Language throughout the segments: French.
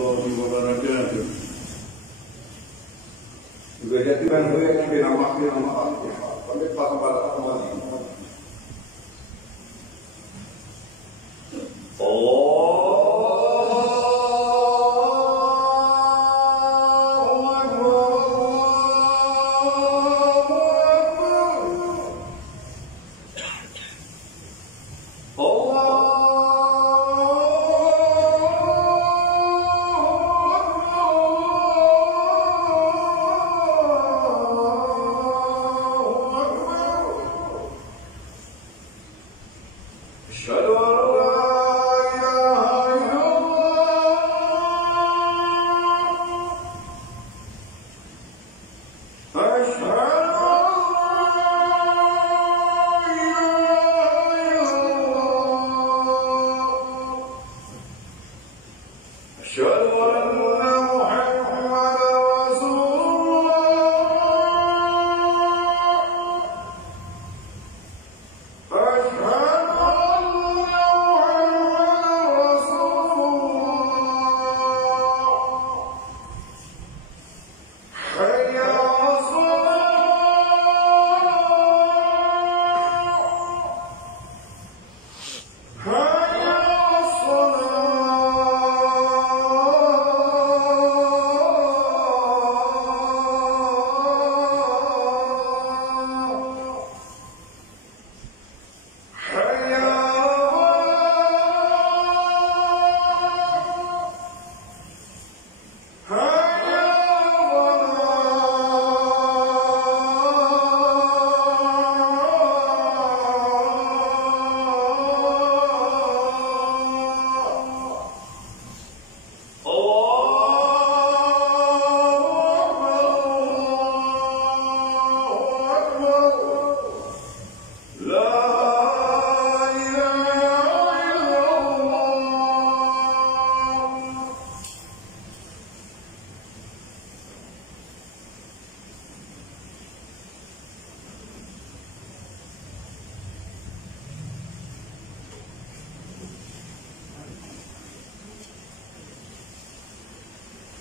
الله وبركاته. Jadi kan saya kena makin nama, tapi pas pada apa ni?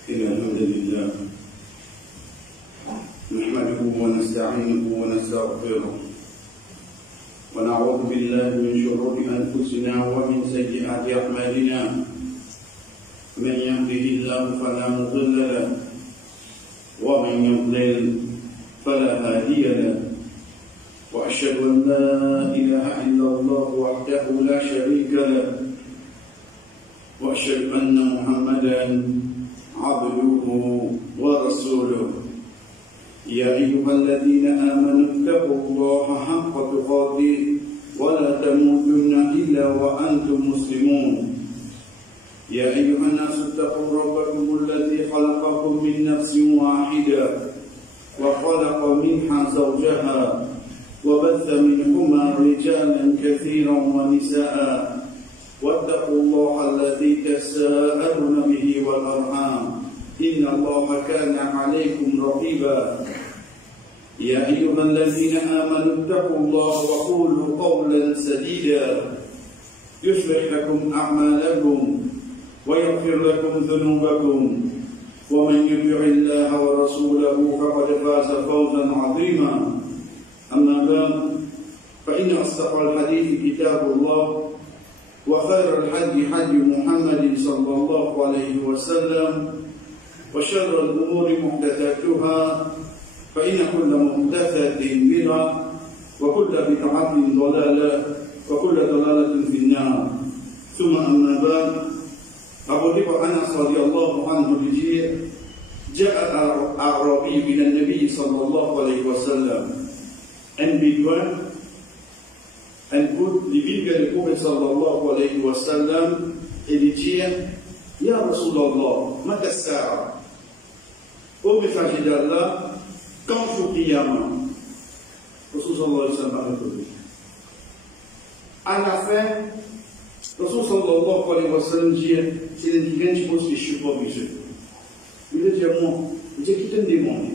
الحمد لله نحمده ونستعينه ونستغفره ونعوذ بالله من شرور أنفسنا ومن سيئات أعمالنا من يهده الله فلا مضل له ومن يضلل فلا هادي له وأشهد أن لا إله إلا الله وحده لا شريك له وأشهد أن محمدا عبده ورسوله يا أيها الذين آمنوا اتقوا الله حق تقاته ولا تموتن إلا وأنتم مسلمون يا أيها الناس اتقوا ربكم الذي خلقكم من نفس واحدة وخلق منها زوجها وبث منهما رجالا كثيرا ونساء واتقوا الله الذي تساءلون به والأرحام إن الله كان عليكم رقيبا يا أيها الذين آمنوا اتقوا الله وقولوا قولا سديدا يصلح لكم أعمالكم ويغفر لكم ذنوبكم ومن يطع الله ورسوله فقد فاز فوزا عظيما أما بعد فإن أصدق الحديث كتاب الله وخير الحدي حدي محمد صلى الله عليه وسلم وشر الأمور محدثاتها فإن كل محدثة بدعة وكل بدعة ضلالة وكل ضلالة في النار ثم أما بعد فقد أنس رضي الله عنه رجيء جاء أعرابي من النبي صلى الله عليه وسلم un bédouin, un groupe de vivre le prophète sallallahu alayhi wa sallam et de dire Ya Rasulallah, mata sa'a, ô messager d'Allah, quand je qiyamah, Rasul sallallahu alayhi wa sallam a répondu. À la fin, Rasul sallallahu alayhi wa sallam dit c'est le divin qui pose les chevaux musulmans. Il dit moi, il dit qui te demande.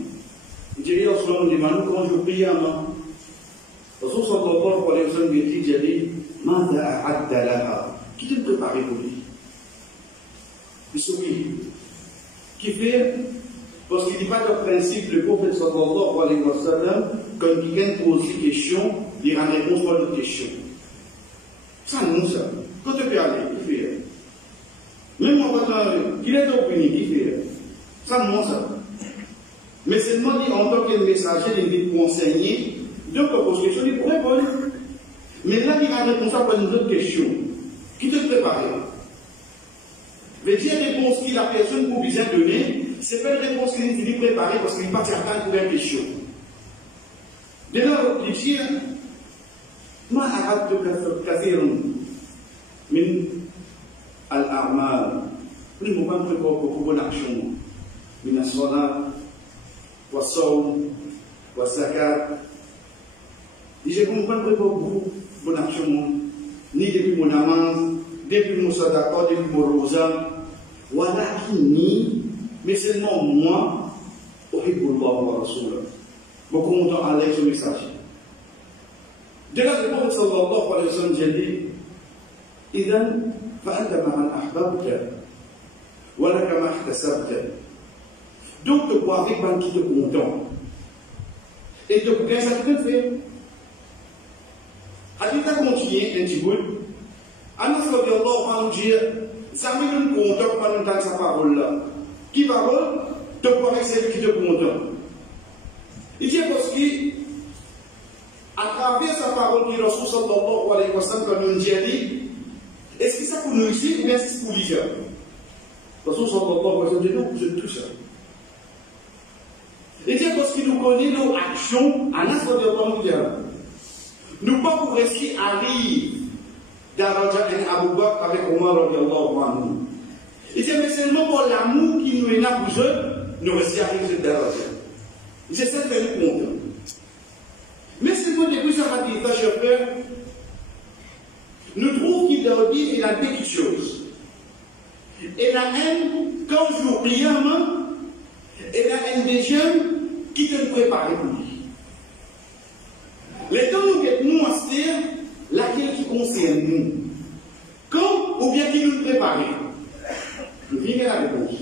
Il dit Ya Rasulallah, me demande quand je qiyamah. Rasul sallallahu alayhi wa sallam dit jadi mada a'adda laha, qui te prépare pour lui. Il sourit. Qui fait? Parce qu'il n'y a pas de principe, le prophète sallallahu alayhi wa sallam, quand quelqu'un pose une question, il rend réponse à l'autre question. Ça, nous, ça. Quand tu peux aller, il fait. Même en votant, qu'il est d'opinion, il fait. Ça, nous, ça. Mais seulement dit en tant que messager, il dit pour enseigner, donc on pose question, il pourrait répondre. Mais là, il rend réponse à une autre question. Qui te prépare? Mais dire réponse que la personne vous besoin donner, c'est pas une réponse qu'il est préparée parce qu'il n'est pas certain pour une question. Dès lors, il dit, ما أعدت كثير من الأعمال لمقام كبون أكشن من الصلاة والصوم والزكاة. J'ai compris beaucoup mon action, ni depuis mon amant, depuis mon sadaqa, depuis mon rosa, voilà qui ni, mais seulement moi, Uhibbullah wa Rasulah. Beaucoup content avec ce message. De là, le prophète sallallahu alayhi wa sallam dit, إذن فأنت مع من أحببت ولك ما احتسبت. Donc, tu peux avec un qui te content. Et tu peux ça te fait. Hadith a continué un petit peu. Anas radiallahu anhu dit, ça me donne content quand on entend sa parole là. Qui parole? Tu peux avec celle qui te content. Il dit parce que à travers sa parole qui Rasul sallallahu alayhi wa sallam quand nous dit, est-ce que ça pour nous ici ou bien c'est pour l'Égypte? Rasul sallallahu alayhi wa sallam dit non, c'est tout ça. Et c'est parce qu'il nous connaît nos actions, Anas radiallahu anhu, nous pas pour rester à rire d'Araja et Abu Bakr avec Omar radiallahu anhu. Et c'est mais seulement pour l'amour qui nous est là pour eux, nous restons à rire d'Araja. C'est ça que nous comptons. Mais c'est pour depuis ça hadith, chers frères, nous trouvons qu'il doit dire il a deux choses. Et la haine, quand je vous prie, et la haine des jeunes qui te préparent pour lui. Les temps où nous austères, laquelle qui concerne nous. Quand ou bien qui nous prépare. Je viens à la réponse.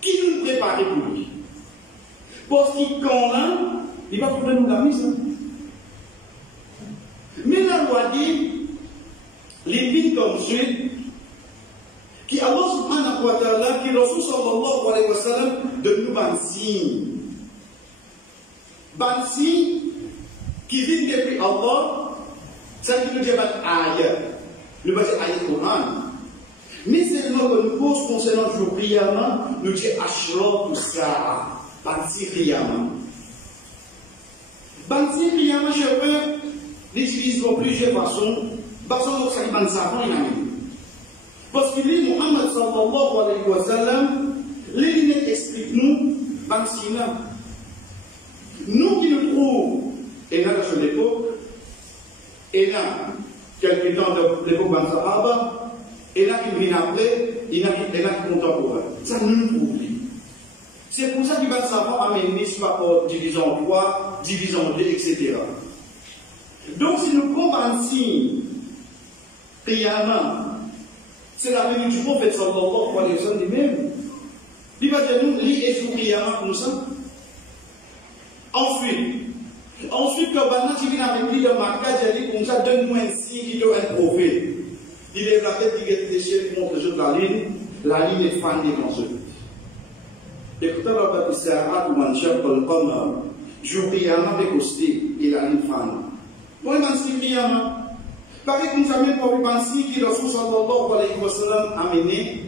Qui nous prépare pour lui. Parce qu'il quand là, il va trouver nous la mise. Mais la loi dit, les vies comme suite, qui Allah subhanahu wa ta'ala, qui Rasul sallallahu alayhi wa sallam, de nous ban signe. Ban signe, qui vit depuis Allah, ça qui nous dit ayat. Nous va dire ayat Coran. Mais seulement que nous pose concernant le jour qiyamah, nous dit ashra tout ça, ban si qiyamah. Ban si qiyamah, chers frères, l'utilise de plusieurs façons. Façon ça ban savant il a mis. Parce que lui, Muhammad sallallahu alayhi wa sallam, les lignes expliquent nous, ban si là. Nous qui nous trouvons, et là, à son époque, et là, quelques temps de l'époque ban Sahaba, et là qui vient après, et là qui contemporain. Ça nous trouve. C'est pour ça que ban Sahaba a amené ce rapport divisant 3, divisant 2, etc. Donc, si nous prenons un signe, Qiyamah, c'est la venue du prophète sallallahu alayhi wa sallam lui-même. Il va dire nous, li et sous Qiyamah comme ça. Ensuite, quand Bana qui vient avec lui dans Makkah, j'ai dit comme ça, donne-nous un signe qui doit être prophète. Il lève la tête, il est déchiré, il montre le jeu de la ligne est fan des grands yeux. اقتربت الساعات وانشق القمر jour Qiyamah avec hostie et la ligne fan. Pour une ancienne Qiyamah, pareil comme ça, même pour une ancienne qui Rasul sallallahu alayhi wa sallam a mené,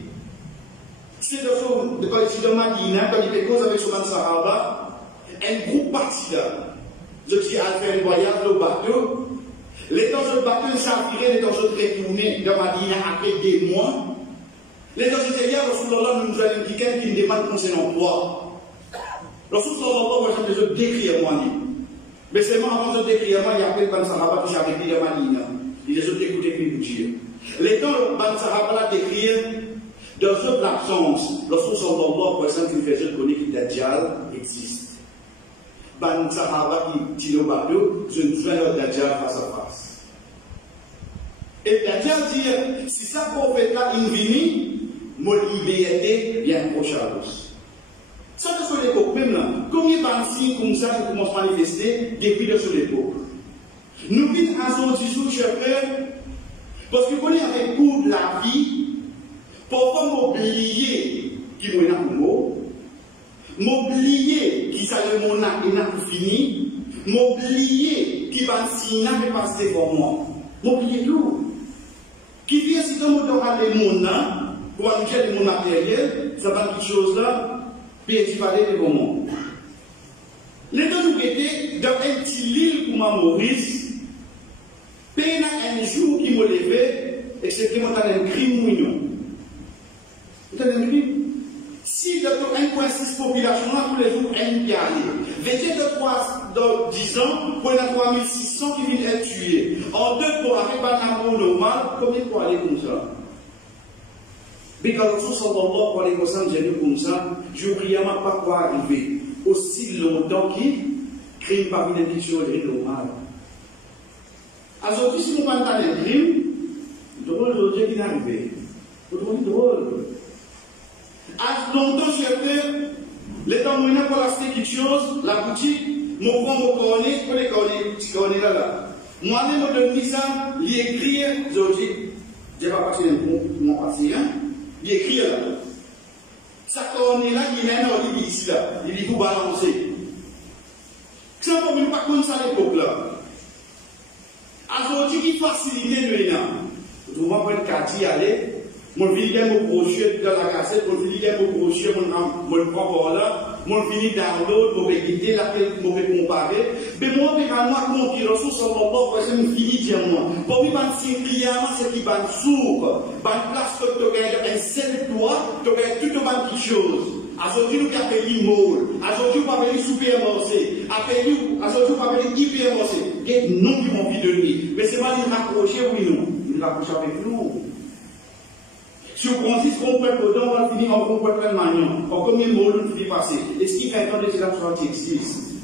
c'est de quand il est de Madina, quand il fait cause avec son Sahaba, un groupe parti là. Je dis à faire un voyage au bateau, les temps de bateau s'attirer, les temps de retourner de Madina après des mois. Les temps de dire, Rasulullah nous a dit quelqu'un qui me demande concernant toi. Rasulullah nous a décrire moi. Mais seulement avant de décrire moi, il y a appelé Ban Sahaba qui s'arrête de Madina. Il les a écoutés puis dire. Les temps Ban Sahaba l'a décrire dans toute l'absence. Rasulullah qui faisait connaître que Dajjal existe. Ban Sahaba qui dit au bateau, je ne vois le Dajjal face à face. Et Dajjal dit, si ça prophète là, il vient, mon liberté, bien proche à l'os. Ça, de son époque, même là, combien de signes comme ça qui commencent à manifester depuis de son époque? Nous vivons à son discours, chers frères, parce que connaît avec cours de la vie, parfois m'oublier qui m'a pour mot, m'oublier qui ça le mon a pour fini, m'oublier qui va signer et passer pour moi, m'oublier tout. Qui vient si comme on doit aller mon âme, pour aller le monde matériel, ça va quelque chose là, puis il va aller pour moi. Les deux nous étaient dans un petit lit pour ma Maurice. Peine un jour qui me levait, et c'était mon un crime ou non. C'est un crime. Si dans 1,6 population, tous les jours, un qui allait. Vêté de 10 ans, pour les 3600 qui viennent être tués. En deux pour avec un amour normal, combien pour aller comme ça? Mais quand on sallallahu alayhi wa sallam, j'ai dit comme ça, je ne sais pas quoi arriver. Aussi longtemps qu'il crime parmi les choses normales. Aujourd'hui, si nous parlons de crime, drôle aujourd'hui qui est arrivé. Drôle. À longtemps, chers frères, les temps moyens pour acheter quelque chose, la boutique, mon prend mon cornet, pour les cornets là. Moi-même, je donne ça, il écrit, aujourd'hui, je ne vais pas passer mon patient, il écrit là. Ça cornet là, il est là, il est ici là, il est pour balancer. Ça ne peut pas comme ça à l'époque là. Aujourd'hui, qui facilite le lien. Vous voyez le quartier aller, mon fils mon brochure dans la cassette, mon fils mon brochure, mon propre là, mon fils download, mon guider, laquelle mon comparer. Mais moi, quand moi, quand il reçoit son rapport, je me finis dire moi. Pour moi, si client, c'est qui va sourd, va place que tu gagnes un seul toit, tu gagnes tout le monde quelque chose. Aujourd'hui, nous avons payé moule. Aujourd'hui, nous avons payé supermarché. Aujourd'hui, nous avons payé hypermarché. Il y a des noms qui ont envie de lui. Mais c'est pas nous raccrocher, oui, nous. Nous raccrocher avec nous. Si on consiste qu'on peut être dedans, on va finir en compte plein de manions. En combien de mots nous finit passer? Et ce qui fait un temps de situation qui existe.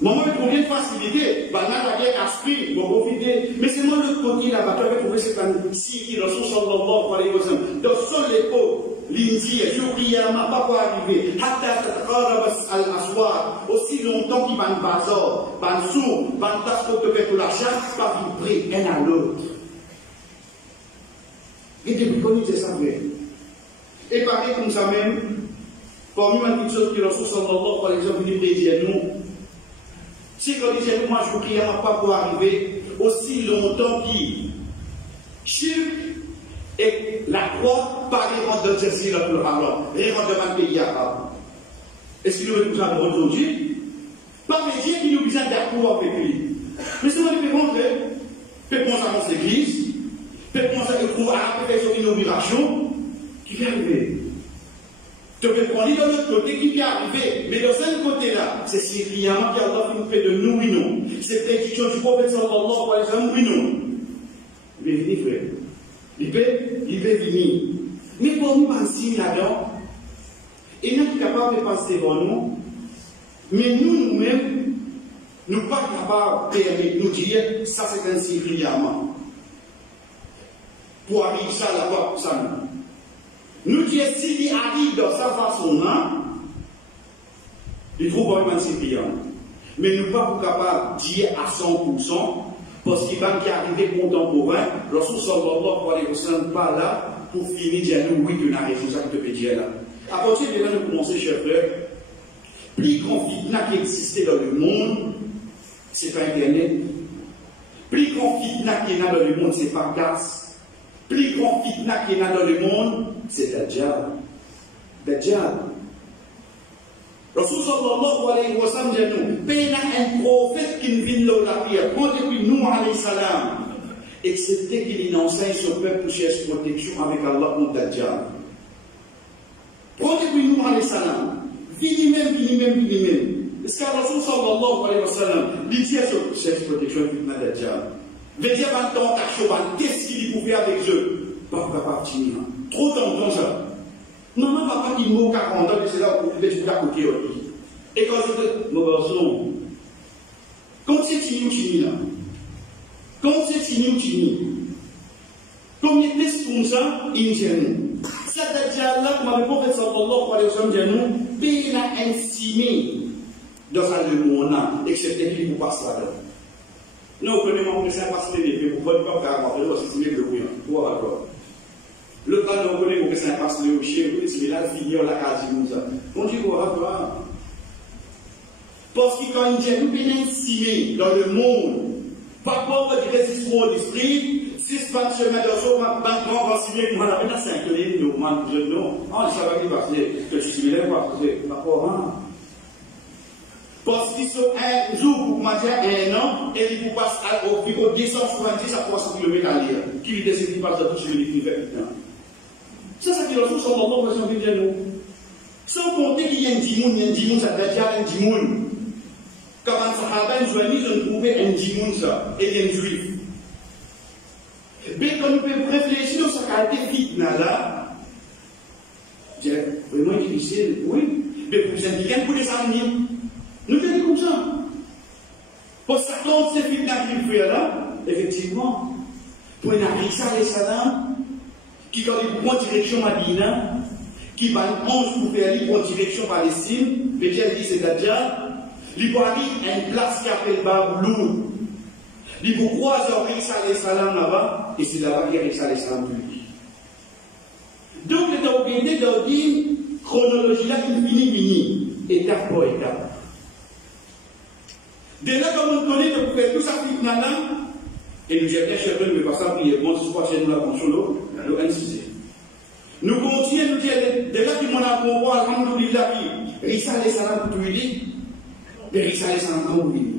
Moi, je combien de facilité, bah, là, la guerre aspire, vous profitez. Mais c'est moi le côté là-bas, tu avais trouvé cette année, si, qui, dans son sallallahu alayhi wa sallam, dans son époque, l'Indie, Jouriyama, pas pour arriver, hatta tatqarabas al-aswar, aussi longtemps qu'il va en bazar, va en sourd, va en tasse pour te faire pour la chasse, pas vibrer un à l'autre. Et depuis qu'on dit ça, et pareil comme ça même, parmi les petites choses que l'on sallallahu par exemple, il dit nous, si quand il dit nous, moi je ne pas pour arriver aussi longtemps qu'il chirque et la croix par les rangs de Jésus là pour le parlant, les rangs de ma pays arabe. Est-ce qu'il nous veut ça aujourd'hui? Pas les Dieu qui nous besoin d'accord avec lui. Mais c'est moi qui peux montrer, peut penser à l'église, peut penser à trouver à faire son inauguration, qui vient arriver. Tu peux prendre de l'autre côté qui vient arriver, mais dans ce côté-là, c'est Syriaman qui a nous fait de nous, oui, non. C'est prédiction du prophète sallallahu alayhi wa sallam, oui, non. Il peut venir, frère. Il peut venir. Mais pour nous, pas si là-dedans, il n'est pas capable de passer devant nous, mais nous-mêmes, nous ne sommes pas capables de nous dire, ça c'est un Syriaman. Pour arriver ça là-bas, pour ça nous. Nous disons, s'il arrive dans sa façon-là, il trouve vraiment un Cyprien. Mais nous ne sommes pas capables de dire à 100%, parce qu'il va arriver contemporain, lorsqu'on sallallahu alayhi wa sallam pas là, pour finir de dire nous, oui, tu as raison, ça que tu peux dire là. À partir de là, nous commençons, chers frères, plus grand fitna qui existait dans le monde, c'est pas Internet. Plus grand fitna qui est là dans le monde, c'est pas gaz. Plus grand fitna qui est là dans le monde, c'est Dajjal. Dajjal. Rasul sallallahu alayhi wa sallam dit nous, peine un prophète qui vient de la pierre, quand depuis nous alayhi salam, excepté qu'il enseigne son peuple pour chercher protection avec Allah contre Dajjal. Quand depuis nous alayhi salam, vini même. Est-ce que Rasul sallallahu alayhi wa sallam dit sur chercher protection avec Dajjal? Veut dire maintenant, qu'est-ce qu'il pouvait avec eux? Pas capable de finir. Trop d'entendre ça. Maman, papa qui mourut 40 ans, c'est là où vous êtes à côté. Et quand je dis, mon garçon, quand c'est fini là, quand c'est fini, combien de tests ça, il dit nous. Ça, Dajjal, comme le prophète sallallahu alayhi wa sallam dit nous, il a estimé dans le monde, excepté qu'il ne passe pas là. Nous, on connaît mon président parce que les pour ne pas faire avoir aussi le bouillon. Pour avoir. Le temps de connaître mon président parce que le chien, c'est là, finir la case de ça. On dit quoi, toi? Parce que quand il dit nous, il a estimé dans le monde, par rapport à résistance d'esprit, 6 banques semaines de saut, maintenant, on va signer pour la peine à 5 lignes, nous, non. Ah, ça va dire parce que je suis là, parce que c'est d'accord, parce qu'ils sont un jour pour commencer un an, et ils passent au 270 à 300 km à l'heure, qui lui décide de passer dans tout ce qu'il fait maintenant. Ça, ça fait le jour, son moment, parce qu'on vient de nous. Sans compter qu'il y a un dimoun, ça veut dire un dimoun. Quand un sahaba, nous avons mis, on trouvait un dimoun, ça, et un juif. Mais quand nous pouvons réfléchir sur sa qualité fitna là, c'est vraiment difficile, oui, mais pour vous indiquer, pour les amis, nous tenons comme ça. Pour ça, quand ces fitna qu'il fait là, effectivement, pour un Isa alayhi salam, qui quand il prend direction Madina, qui va une 11 pour faire il prend direction Palestine, mais qui a dit c'est Dajjal, il va aller à une place qui appelle Babloun. Il vous croise Isa alayhi salam là-bas, et c'est là-bas qu'il y a Isa alayhi salam lui. Donc, il est obligé de dire, chronologie là, il finit, étape par étape. Dès là, comme on connaît, de faire tout ça, fitna là, et nous disons bien, chers frères, mais pas ça, priez, bon, ce soir, c'est nous la pension là, nous insister. Nous continuons, nous disons, dès là, qu'il m'en a pour voir, alhamdoulilah, Isa alayhi salam, tout il dit, et Isa alayhi salam, quand vous venez.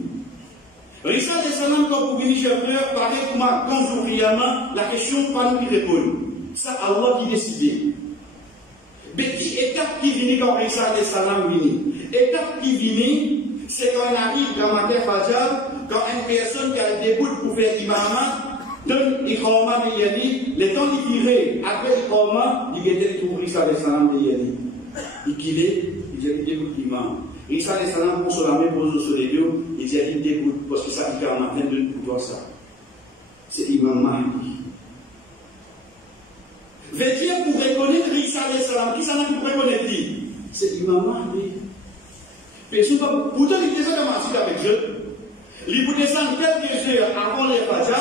Isa alayhi salam, quand vous venez, chers frères, pareil, quand vous riamant, la question, pas nous qui répondons. Ça, Allah qui décide. Mais qui étape qui vient quand Isa alayhi salam vient? Étape qui vient, c'est quand on arrive dans ma terre Fajr, quand une personne qui a le début pour faire imama, donne Iqama de Yali, le temps d'y tirer, après Iqama, il y a des tours Isa alayhi salam de Yali. Il dit, il dit, début d'imam. Isa alayhi salam, pour se la mettre, pose sur les deux, il dit, il début, parce que ça, il fait un matin de pour ça. C'est Imam Mahdi. Veut dire pour reconnaître Isa alayhi salam, qui s'en a pour reconnaître? C'est Imam Mahdi. Pourtant, il descend de Masjid avec Dieu. Il peut descendre quelques heures avant les Fajr,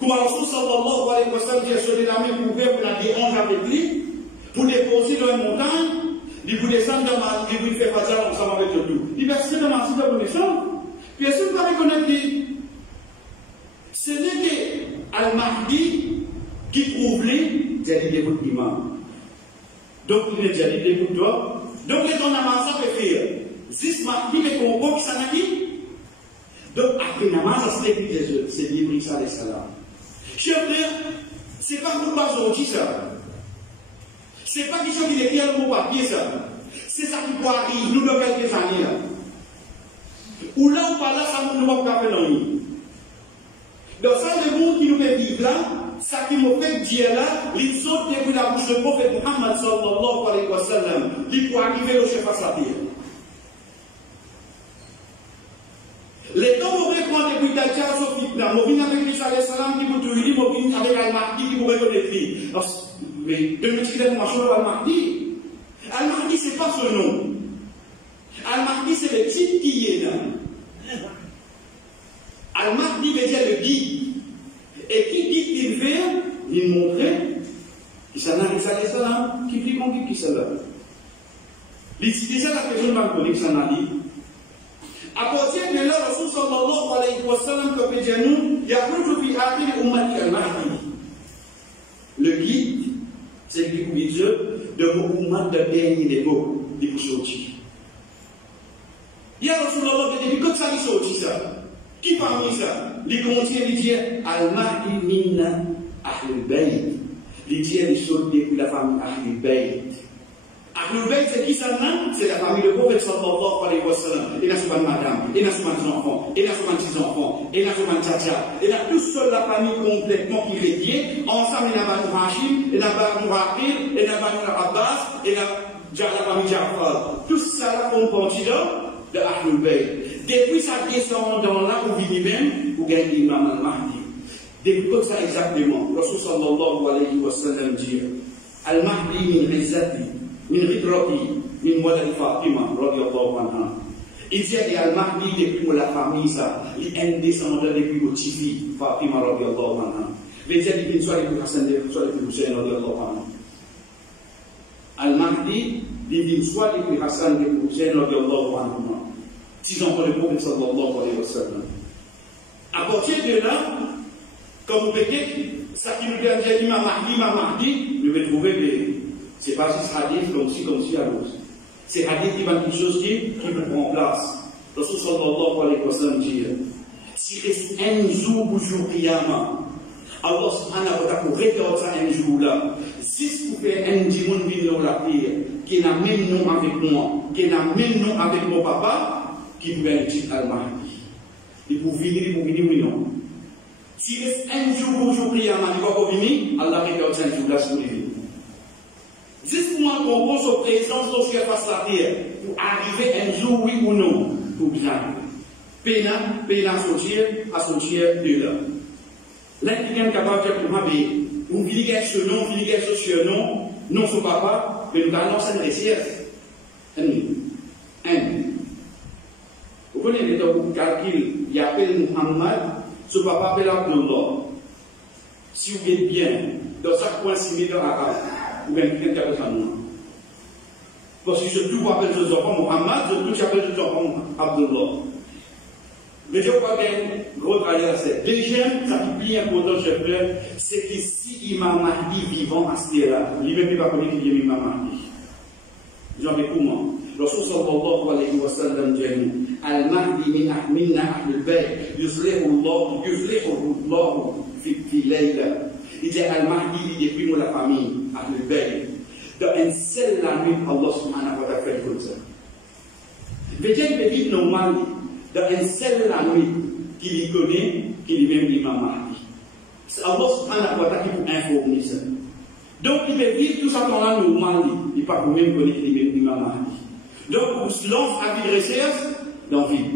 comme Rasul sallallahu alayhi wa sallam qui a sauvé la main pour ouvrir pour la dérange avec lui, pour déposer dans une montagne, il peut descendre dans Masjid, il fait Fajr ensemble avec Dieu. Il va descendre dans Masjid pour descendre. Personne ne va reconnaître lui. Ce n'est que Al-Mahdi qui prouve lui, c'est l'idée pour l'imam. Donc, il est déjà l'idée pour toi. Donc, les gens n'avancent pas à faire. 6 Mahdi, les compos qui s'en a dit. Donc, après namaz, ça se fait des autres. C'est libre, Isa alayhi salam. Chers frères, c'est pas pour pas sortir ça. C'est pas question qu'il écrit un mot papier ça. C'est ça qui peut arriver, nous, dans quelques années là. Ou là ou pas là, ça ne va pas faire dans nous. Donc, ça, le monde qui nous fait vivre là, ça qui me fait dire là, il saute depuis la bouche du prophète Muhammad sallallahu alayhi wa sallam, il peut arriver au chef à sa terre. Les temps où on prend depuis Dajjal, sauf fitna, on vient avec Isa alayhi salam qui vous dit, on vient avec Al-Mahdi qui vous reconnaît. Mais de multiplier le marché Al-Mahdi. Al-Mahdi, ce n'est pas son nom. Al-Mahdi, c'est le type qui est là. Al-Mahdi veut dire le guide. Et qui guide qu'il fait, il montrait, Isa alayhi salam, qui dit qu'on guide qui s'en va. C'est ça la question de ma collègue Sanali. À partir de là, Rasul sallallahu alayhi wa sallam, comme dit nous, il y a toujours fi akhir ummati al-Mahdi. Le guide, c'est le guide de Muhammad de dernier des mots, des pour sortir. Il y a Rasulullah qui dit, comme ça, il sortit ça. Qui parmi ça? Il contient, il dit, al-Mahdi minna ahlul bayt. Il dit, il sort depuis la famille ahlul bayt. Ahlul Bayt, c'est qui ça? C'est la famille de prophète sallallahu alayhi wa sallam. Il a souvent madame, il a souvent des enfants, il a souvent 6 enfants, il a souvent tchatcha. Il a tout seul la famille complètement qui est liée. Ensemble, il a Banu Hashim, il a Banu Aqil, il a Banu Abbas, il a la famille Ja'far. Tout ça là font partie de Ahlul Bayt. Depuis sa descendance là, où vit même, pour gagner l'imam al-Mahdi. Découvre ça exactement. Rasul sallallahu alayhi wa sallam dit Al-Mahdi min izzati, min ridrati, min waladi Fatima, radiyallahu anha. Il dit Al-Mahdi depuis la famille, ça, il est un descendant depuis le Tifi, Fatima, radiyallahu anha. Il dit qu'il soit les plus Hassan, soit les plus Hussein, radiyallahu anha. Al-Mahdi, il dit soit les plus Hassan, les plus Hussein, radiyallahu anha. 6 ans pour le prophète sallallahu alayhi wa sallam. À partir de là, comme vous voyez, ça qui nous dit Imam Mahdi, nous devons trouver des. C'est pas juste hadith comme si à l'autre. C'est hadith qui va quelque chose qui nous prend place. Rasul sallallahu alayhi wa sallam dit si reste un jour pour jour Qiyamah, Allah subhanahu wa ta'ala pour regarder ça un jour là, si vous faites un dimanche vient la prière, qui n'a même nom avec moi, qui n'a même nom avec mon papa, qui vous a dit Al-Mahdi. Il faut venir, oui non. Si reste un jour pour jour Qiyamah, il va pas venir, Allah regarde ça un jour là sur les vies. Juste pour qu'on pose aux présences lorsqu'elle fasse la terre, pour arriver un jour, oui ou non, pour bien. Péna à sortir de là. Là, il est capable de dire pour moi, vous voulez ce nom, vous voulez ce nom, non, son papa, mais nous allons s'en réussir. Vous connaissez les temps calcul, il appelle Muhammad, ce papa appelle Abdullah. Si vous êtes bien, dans chaque point similaire arabe, ou bien quelqu'un qui appelle ça nom. Parce que surtout, vous appelez ce enfant Muhammad, surtout, tu appelles ce enfant Abdullah. Mais je crois qu'il y a une grosse alliance. Deuxième, ça qui est bien important, chef frère, c'est que si Imam Mahdi vivant à ce là, lui-même il va connaître qu'il y a Imam Mahdi. J'en ai comment? Rasul sallallahu alayhi wa sallam dit Al-Mahdi minna ahlul bayt, yuslihu Allah fi layla. Il dit Al-Mahdi, il déprime la famille, ahlul bayt. Dans une seule nuit, Allah subhanahu wa ta'ala fait comme ça. Veillez le vivre normal, dans une seule nuit, qu'il y connaît, qu'il y même l'imam Mahdi. C'est Allah subhanahu wa ta'ala qui vous informe ça. Donc, il peut vivre tout ça dans la normale, il ne peut pas même connaître l'imam Mahdi. Donc, on se lance à vie de recherche dans vie.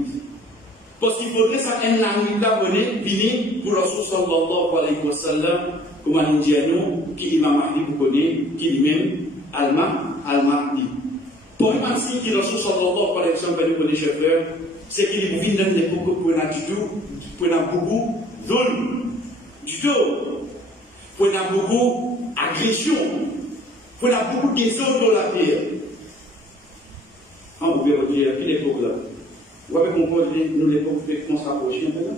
Parce qu'il faudrait ça un ami là venir pour Rasul sallallahu alayhi wa sallam, comme on dit à nous, qui Imam Mahdi vous connaît, qui lui-même Al-Mahdi. Pour lui ainsi que Rasul sallallahu alayhi wa sallam vous connaît chef frère, c'est qu'il vous vient dans l'époque pour un beaucoup du dos, pour un beaucoup agression, pour un beaucoup désordre dans la terre. Vous pouvez dire, quelle époque là? Vous avez compris, nous l'époque qu'on s'approche maintenant.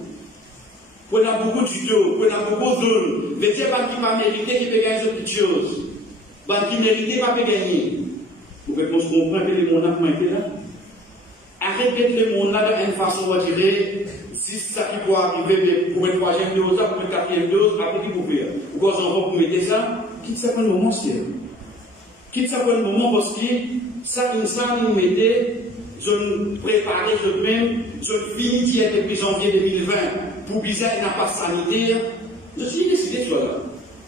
Pour a beaucoup de dos, pour a beaucoup de zones, mais c'est pas qui va mériter qui peut gagner autre chose. Pas qui mérite pas peut gagner. Vous pouvez comprendre que le monde a pointé là. Arrêtez le monde là d'une façon à dire, si ça qui peut arriver pour une troisième dose, pour une quatrième dose, après qui vous faire. Vous avez encore pour mettre ça, quitte ça pour le moment, c'est. Quitte ça pour le moment parce que ça, il mettait, je préparais je-même, je finis depuis janvier 2020 pour bizarre il n'a pas sanitaire. Je suis décidé de là.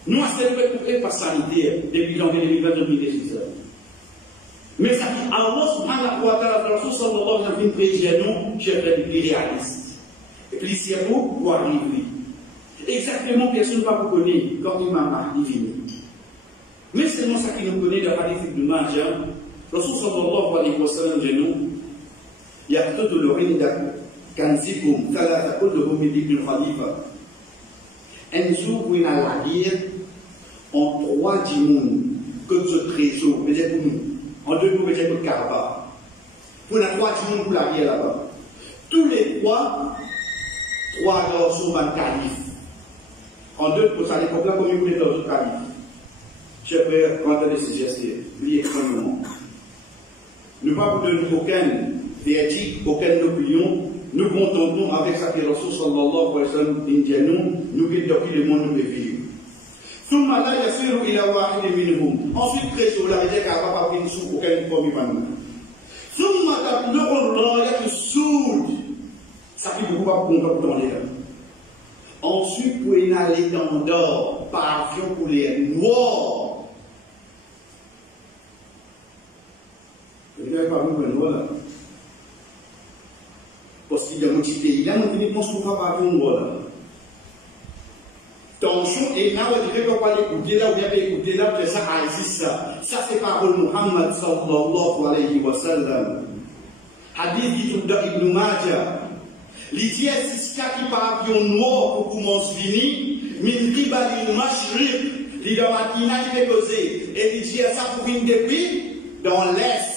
Nous, à cette époque, pas sanitaire depuis janvier 2020, je suis décidé. Mais ça dit, Allah subhanahu wa ta'ala, Rasul sallallahu alayhi wa sallam, président, chef de réaliste. Et puis, c'est pour arriver. Exactement, personne ne va vous connaître quand il m'a divine. Mais c'est seulement ça qui nous connaît dans la hadith de Majah. Rasul sallallahu alayhi wa sallam dit nous, il y a tout le rinda, kanzikum, thalatha kulluhum min ibn Khalifa. Un jour où il a la guerre en 3 dimoun, comme ce trésor, mais c'est pour nous. En 2 pour le Kaaba. Pour la 3 dimoun pour la guerre là-bas. Tous les 3 garçons sont calife. En 2 pour ça, les problèmes comme ils voulaient dans le calife. Chers frères, entendez ces gestes, liés extrêmement. Nous ne pas vous donner aucun verdict, aucune opinion. Nous contentons avec sa Rasul sallallahu alayhi wa sallam indienne, nous qui depuis le monde nous vivre. Ensuite, très sur la réalité qu'à pas venir sous aucun commitment. Ça fait beaucoup pas pour dans les là. Ensuite, pour y aller dans d'or, par avion pour les noirs. Vous n'avez pas vu le noir là. Parce qu'il y a un petit pays, il y a un petit peu de par avion noir là. tension, et là, on dirait qu'on va l'écouter là, ou bien écouter là, que ça existe ça. Ça, c'est parole Muhammad sallallahu alayhi wa sallam. Hadith qui tombe dans Ibn Majah. L'idée, c'est ce qui part d'un noir pour commencer fini, min ribali mashriq, l'idée matina qui est posée. Et l'idée, ça pour une depuis dans l'Est.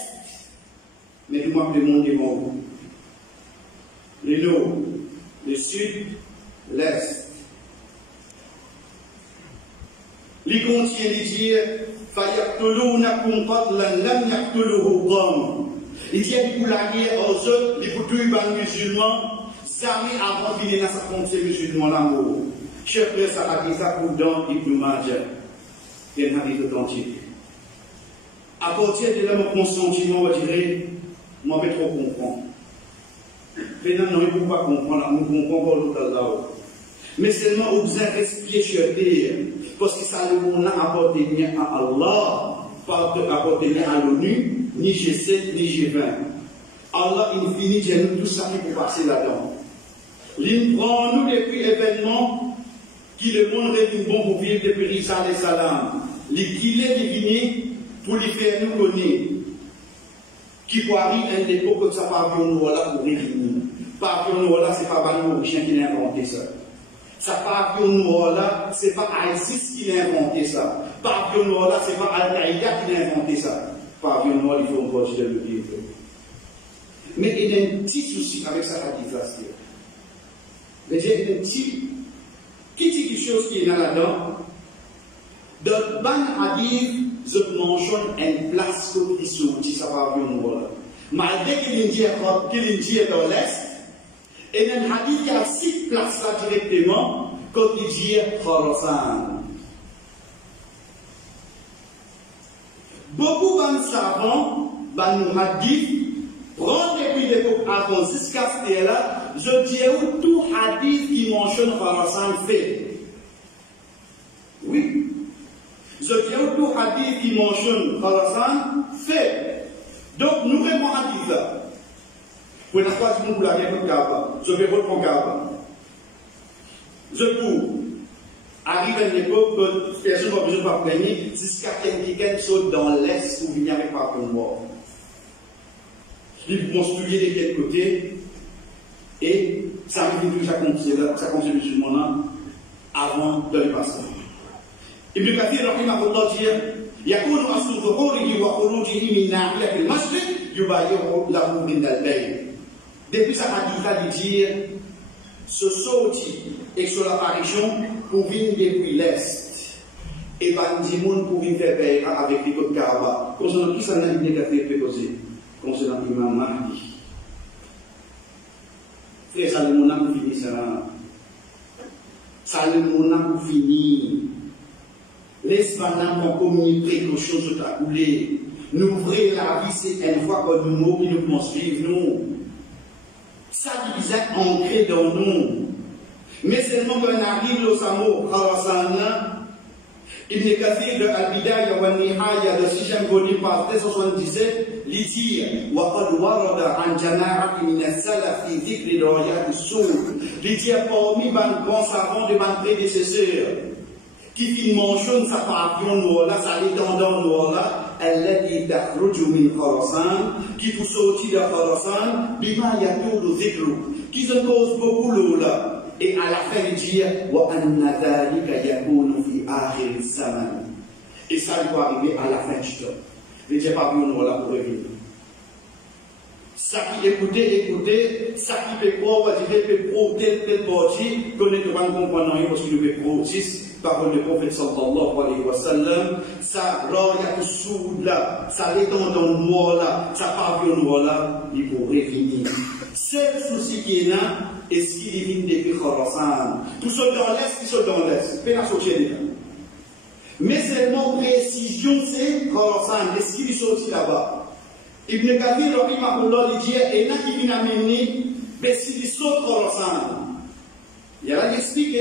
Mais nous m'avons demandé mon goût. Le nord, le sud, l'Est. Il contient les dire فَيَقْتُلُونَكُمْ قَتْلًا لَمْ يَقْتُلُهُ قَوْمٌ. Il dit pour la guerre aux autres, les pour tuer les musulmans, jamais avant de venir dans sa compte ces musulmans l'amour. Chef frère, ça a dit ça pour dans Ibn Majah. C'est un hadith authentique. À partir de là, mon sentiment, on va dire, moi, je vais trop comprendre. Maintenant, non, il ne faut pas comprendre, on comprend pas l'autre là-haut. Mais seulement, on besoin de respirer sur terre. Parce que ça ne appartient à Allah, pas appartient à l'ONU, ni G7, ni G20. Allah, il finit de nous tout ça qui peut passer là-dedans. Il prend nous depuis l'événement qui le monde est bon pour vivre depuis Isa alayhi salam. Il est divini pour lui faire nous connaître. Qui peut arriver à une époque que ça part nous voilà pour revenir. Par nous voilà, c'est pas Bani Chien qui l'a inventé ça. Ça part nous là, c'est pas ISIS qui l'a inventé ça. Par nous là, c'est pas Al-Qaïda qui l'a inventé ça. Par nous il faut encore le dire. Mais il y a un petit souci avec sa radicalisation. Mais il y a un petit chose qui est là-dedans. Dans ban hadith, je mentionne une place qui sortit, ça va bien nous voilà. Malgré qu'il y ait dans l'Est, et dans le hadith, il y a 6 places là directement, quand il dit Khorasan. Beaucoup de savants, dans le hadith, prendre depuis l'époque avant jusqu'à ce là, je dis où tout hadith qui mentionne Khorasan fait. Oui. Je dis où tout hadith qui mentionne Khorasan fait. Donc nous vraiment hadith là. Pour la fois si vous l'avez pour Kaaba, je vais votre Kaaba. Je peux arriver à une époque que personne n'a besoin de pas plaigner jusqu'à quelqu'un saute dans l'Est pour venir avec pas pour mort. Il construire de quel côté et ça me dit tout ça conseille musulman avant de le passer. Ibn Kathir rahimahullah dit يكون أصل ظهوره وخروجه من ناحية المشرق يبايع له من البيت. Depuis ça a dit dire ce sorti et sur l'apparition pour venir depuis l'Est et Bandimoun pour venir faire paix avec les côtes Kaaba. Concernant qui ça n'a pas été posé concernant l'imam Mahdi. Frère Salomon a fini ça. Salomon a fini. L'espagnol pour communiquer quelque chose sur ta coulée. Nous ouvrir la vie, c'est une fois que nous mourons, nous pouvons suivre nous. Ça qui est ancré dans nous. Mais seulement quand on arrive au Samo, Khawasana, Ibn Kathir de Al-Bidaya wa Nihaya de 6e volume par 1377, il dit وَقَدْ وَرَدَ عَنْ جَمَاعَةٍ مِنَ السَّلَفِ فِي ذِكْرِ رِوَايَاتِ السُّورِ. Il dit parmi les grands savants de mes prédécesseurs qui fit mentionne sa partie nous là, sa l'étendard nous là, elle est d'Akhruju min Khorasan, qui pour sortir de Khorasan, bima yatou zikru, qui se cause beaucoup l'eau là, et à la fin il dit, wa anna dhalika yakunu fi akhir zaman. Et ça doit arriver à la fin du temps. Il dit pas nous là pour revenir. Ça qui écoutez, ça qui peut croire, peut croire tel parti, qu'on ne peut pas comprendre parce qu'il peut croire aussi. Parole du prophète sallallahu alayhi wa sallam, ça raya sous là, ça l'étend dans le noir là, ça pavillon noir là, il pourrait finir. C'est le souci qui est là, et ce qui est depuis Khorasan. Tout ça dans l'Est, qui sont dans l'Est, peine à sortir là. Mais seulement précision, c'est Khorasan, et ce qui est sorti là-bas. Ibn Kathir, rahimahullah, il dit, et là qui vient amener, mais ce qui sort Khorasan. Il y a là qui explique,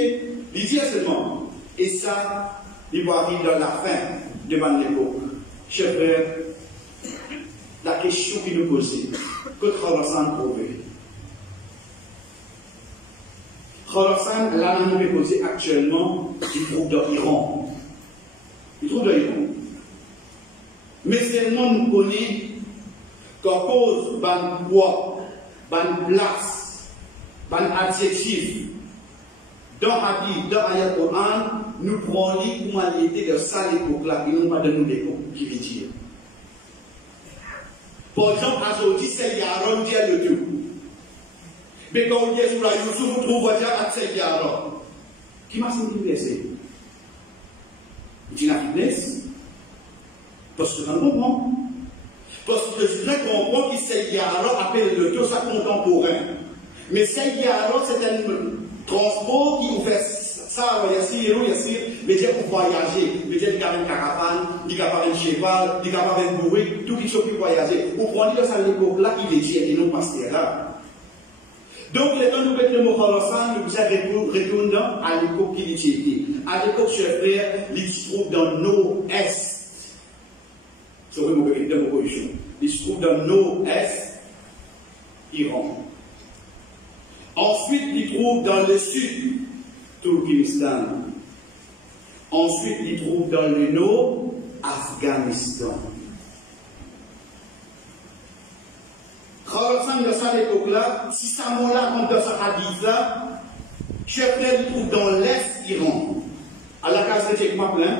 il dit seulement. Et ça, il va arriver dans la fin de mon époque. Chers frères, la question qui nous pose, que Khorasan prouve. Khorasan, là, nous nous posé actuellement, il trouve dans l'Iran. Il trouve dans l'Iran. Mais seulement nous connaissons qu'à cause d'un poids, d'une place, d'un adjectif, dans Hadith, dans Ayat Quran, nous prenons comment il était de ça l'époque-là, et non pas de nous l'époque, qui veut dire. Par exemple, à Saudi, c'est Yaron dit le tout. Mais quand on dit sur la YouTube, vous trouvez déjà c'est Yaron. Qui m'a senti blessé? Il dit la fitness. Parce que je comprends. Parce que je comprends que c'est Yaron appelle le tout ça contemporain. Mais c'est Yaron, c'est un transport qui vous fait ça, il y a mais dire pour voyager, mais dire qu'il y a une caravane, il y a un cheval, il y a un bourrique, tout qui soit pour voyager. Vous prenez ça à l'époque-là, il est dit, et non pas là. Donc, les temps nous mettons le mot Khorasan, nous retournons à l'époque qui était. À l'époque, chers frères, il se trouve dans nord-est. C'est le mot de mon position. Il se trouve dans nord-est, Iran. Ensuite, il trouve dans le sud, Turkménistan. Ensuite, il trouve dans le nord, Afghanistan. Khorasan de cette époque-là, si ça m'a comme dans sa hadith-là, chef il trouve dans l'est Iran, à la case de Tchèque plein.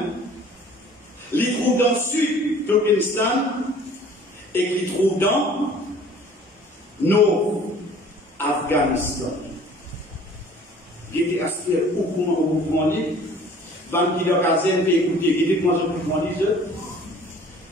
Il trouve dans le sud, Turkménistan, et il trouve dans nord, Afghanistan. Il était aspiré au comment vous prenez, quand il y a un peut écouter, il était comment vous prenez,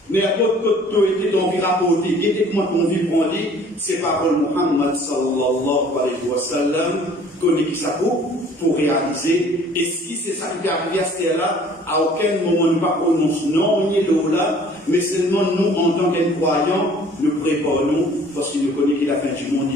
mais à côté de était donc rapporté, il était comment on vit prendre, c'est parole Muhammad sallallahu alayhi wa sallam, connaît qui ça pour réaliser, et si c'est ça qui est arrivé à ce terre-là, à aucun moment nous ne prononçons non, ni là, mais seulement nous, en tant que croyants, nous préparons, parce qu'il nous connaît qu'il a fait du monde,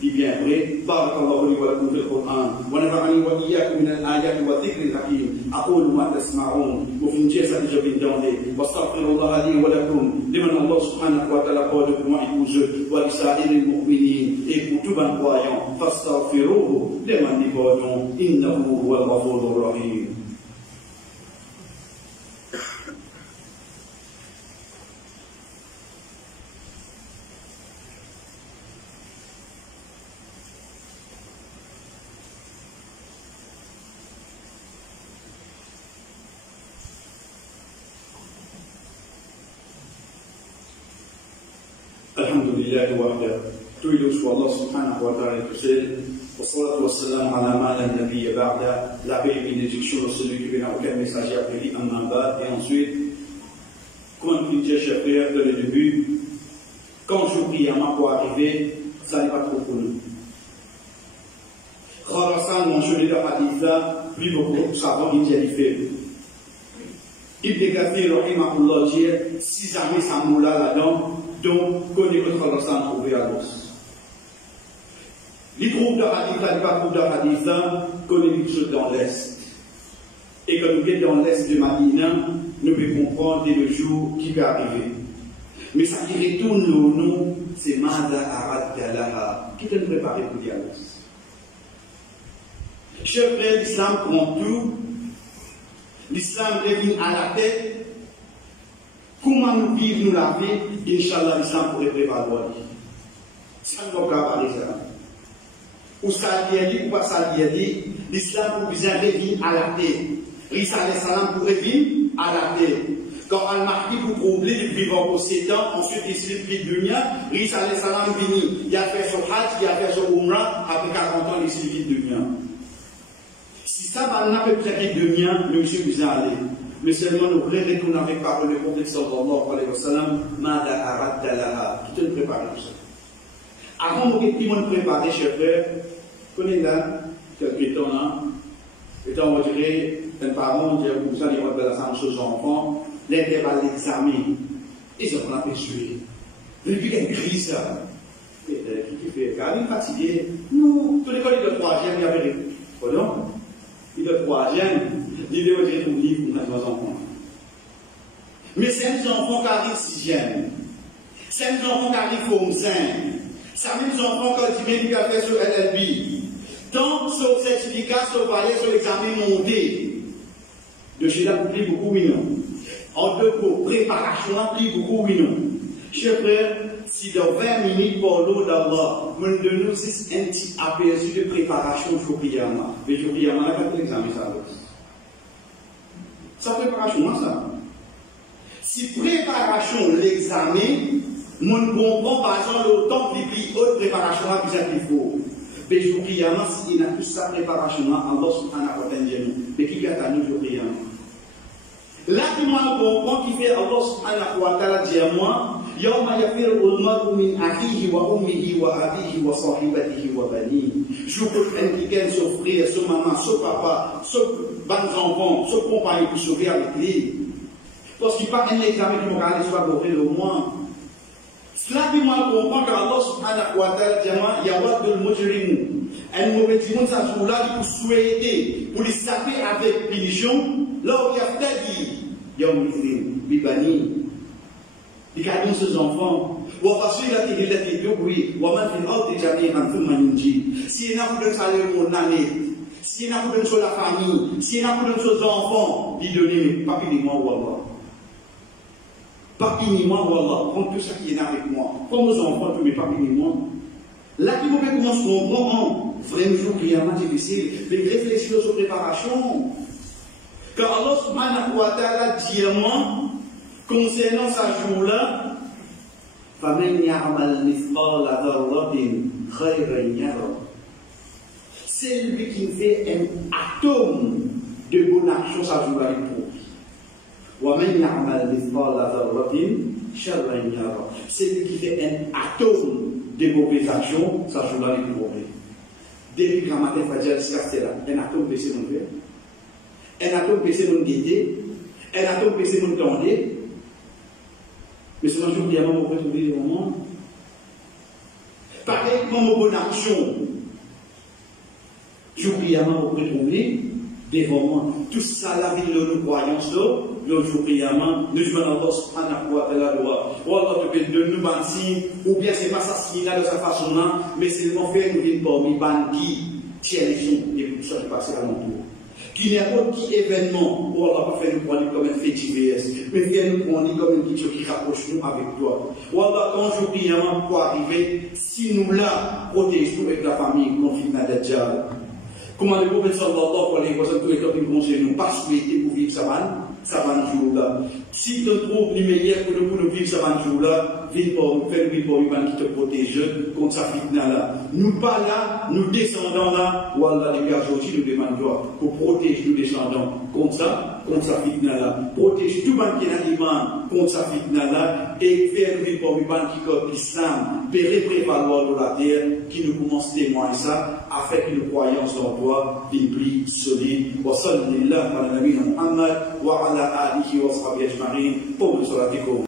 dit bien vrai. Barakallahu li wa lakum fil Qur'an wa nafa'ani wa iyyakum min al-ayati wa dhikril hakim aqulu ma tasma'un wa fi jazati jabin dawli wa astaghfirullah li wa lakum liman Allah subhanahu wa ta'ala qala pour moi épouse wa li sa'iril mu'minin et pour tout bon croyant fastaghfiruhu liman ibadun innahu huwal ghafurur rahim. Alhamdulillah wahda. Tout est soit Allah subhanahu wa ta'ala tout seul. Wa salatu wa salam ala ma la nabiyya ba'da. La paix et bénédiction de celui qui vient aucun messager après lui, amma ba'd. Et ensuite, comme il dit, chers frères, dès le début, quand je prie à ma pour arriver, ça n'est pas trop pour nous. Khorasan, mon chemin de hadith là, plus beaucoup, savant, il dit à l'effet. Ibn Kathir, rahimahullah, dit, si jamais ça moula là-dedans, donc, connaît que Khorasan trouvé à l'os. Les troupes de hadith là, les pas troupes de hadith là, connaît quelque chose dans l'Est. Et quand nous sommes dans l'Est de Madina, nous pouvons comprendre dès le jour qui peut arriver. Mais ça qui retourne le nom, c'est Mada Arad Dalaha, qui est préparé pour dire l'os. Chers frères, l'islam prend tout. L'islam revient à la tête. Comment nous vivons nous la vie, Inch'Allah, l'islam pourrait prévaloir. Ça ne va pas parler ça. Ou ça lié, ou pas ça lié, l'islam pour bien revenir à la tête. Isa alayhi salam pour revenir à la tête. Quand Al-Mahdi pour troubler, il vit en possédant, ensuite il se vit de dunya, Isa alayhi salam vini. Il a fait son hajj, il a fait son umrah, après 40 ans, il se vit de dunya. Si ça va peut traiter de dunya, nous sommes bien allés. Mais seulement nous retournons avec parole le prophète sallallahu alayhi wa sallam, Mada arad dalaha, tout est préparé pour ça. Avant de tout préparer, chers frères, connaissez là, quelques temps là, étant on dirait, un parent dit, vous allez voir de la santé aux enfants, les débats l'examen, ils ont aperçu. Depuis qu'il y a une crise, qui fait, car il est fatigué. Non, tous les collègues de 3e, il y avait, pardon, il est de 3e, il est au dire tout livre pour nos enfants. Mais c'est un enfant qui arrive 6e, c'est un enfant qui arrive au 5, c'est un enfant qui dit même qu'il a fait sur LLB. Tant sur certificat, sur valeur, sur l'examen monté, de chez là, vous plie beaucoup, oui, non. En deux mots, préparation, plie beaucoup, oui, non. Chers frères, si dans 20 minutes pour l'eau d'Allah, nous donnons un petit aperçu de préparation du prière. Le jour prière, on a fait l'examen, ça. Ça préparation, ça. Si préparation l'examen, nous ne comprenons pas le temps de plus haute préparation à plus faut. Mais je prie à si il a tout ça préparation, Allah subhanahu wa ta'ala, mais qui gâte à nous, je prie à moi. Là, qui m'a compris qui fait Allah subhanahu wa ta'ala dit à moi, يوم يفر المرء من أخيه وأمه وأبيه وصاحبته وبنيه. Je peux impliquer son frère, son maman, son papa, son bons enfants, son compagnon pour sauver avec lui. Parce qu'il n'y a pas un examen qui m'a dit soit gouré le moins. Cela qui m'a compris qu'Allah subhanahu wa ta'ala dit à moi, il y a un de l'mujrimu. Un mauvais dimanche, ça se là pour souhaiter, pour les saper avec punition, là où il y a peut-être dit, il y a un muslim, bibani. Il garde ses enfants. Si il a fait si il a pour salaire mon année, si il a pour sur la famille, si il a pour sur les enfants, il donne pas moi Wallah. Pas moi Wallah. Prends tout ça qui est avec moi. Prends mes enfants, tous mes pas moi. Là, qui vous commencer à comprendre, vraiment, il y a un difficile, mais réfléchir sur préparation. Car Allah subhanahu wa ta'ala dit à moi, concernant ce jour-là, c'est lui qui fait un atome de bonne action, ça jour-là c'est lui qui fait un atome de mauvaise action, ça jour-là il pourrait. Depuis que la matin, c'est là, un atome baissé mon cœur, un atome baissé mon gaieté, un atome baissé mon tendé. Mais c'est un jour où il y a un moment où on peut trouver le moment. Pareil comme une bonne action. Jour où il y a un moment où on peut trouver des moments. Tout ça, la vie de nos croyances, le jour où il y a un moment, nous jouons Allah subhanahu wa ta'ala. Ou Allah te fait de nous bansi, ou bien c'est pas ça ce qu'il a de sa façon-là, mais c'est le moment fait nous vient parmi bandi, tiens les gens, et pour ça, je passe à mon tour. Qui n'importe qui événement, où on va pas faire nous prendre comme un fait GPS, mais faire nous prendre comme une question qui rapproche nous avec toi. Ou on va quand je prie pour arriver, si nous là, protégeons avec la famille, conflit dans le diable. Comment le prophète sallallahu alayhi wa sallam, tous les temps qui conseillent nous, pas souhaiter pour vivre ça va jour là. Si tu trouves les meilleurs pour nous vivre ça va jour là, viens pour faire vivre pour qui te protège contre sa fitna là. Nous pas là, nous descendons là, ou Allah les gars aussi nous demandons pour protéger nous descendants contre sa fitna là. Protège tout le monde qui est dans l'imam contre sa fitna là et faire vivre pour qui comme l'islam, prévaloir de la terre, qui nous commence à témoigner ça, afin que nos croyances en toi deviennent plus solides. Wa sallallahu ala nabiyina Muhammad wa ala alihi wa sahbihi ajma'in. Pour le salatikum.